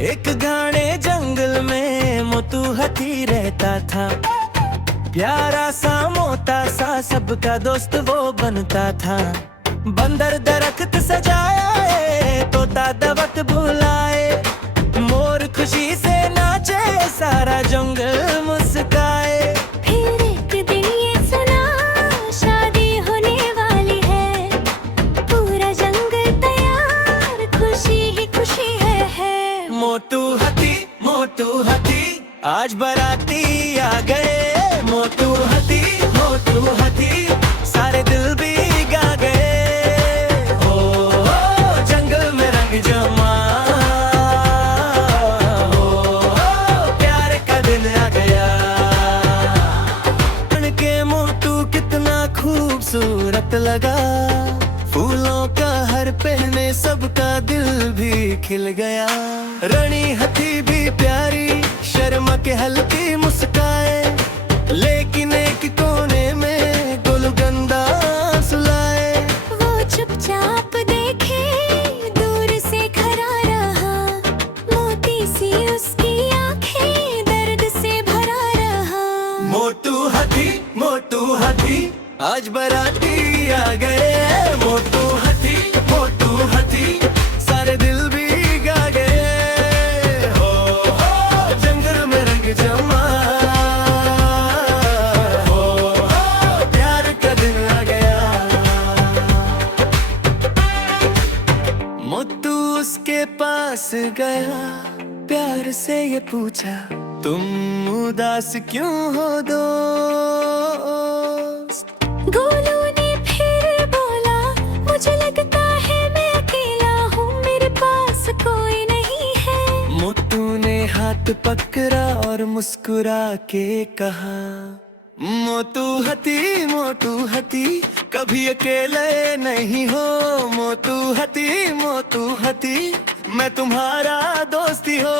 एक घने जंगल में मोटू हाथी रहता था। प्यारा सा मोटा सा सबका दोस्त वो बनता था। बंदर दरख्त सजाए, तोता दवत बुलाए, मोर खुशी से नाचे, सारा जंगल मुस्काए। फिर एक दिन ये सुना, शादी होने वाली है। पूरा जंगल तैयार, खुशी ही खुशी है। मोटू हाथी आज बाराती आ गए। मोटू हाथी सारे दिल भी गा गए। हो जंगल में रंग जमा, हो प्यार का दिन आ गया। के मोटू कितना खूबसूरत लगा, फूलों का हर पहने सबका दिल भी खिल गया। रानी हाथी भी प्यारी, शर्मा के हल्की मुस्काए, लेकिन एक कोने में गुलगंदा सुलाए। वो चुपचाप देखे, दूर से खड़ा रहा, मोती सी उसकी आंखें दर्द से भरा रहा। मोटू हाथी आज बाराती आ गए। मोटू हाथी सारे दिल भी गा गए। हो जंगल में रंग जमा, हो प्यार का दिन आ गया। मोटू उसके पास गया, प्यार से ये पूछा, तुम उदास क्यों हो दोस्त? गोलू ने फिर बोला, मुझे लगता है मैं अकेला हूँ, मेरे पास कोई नहीं है। मोटू ने हाथ पकड़ा और मुस्कुरा के कहा, मोटू हाथी कभी अकेले नहीं हो। मोटू हाथी मैं तुम्हारा दोस्ती हो।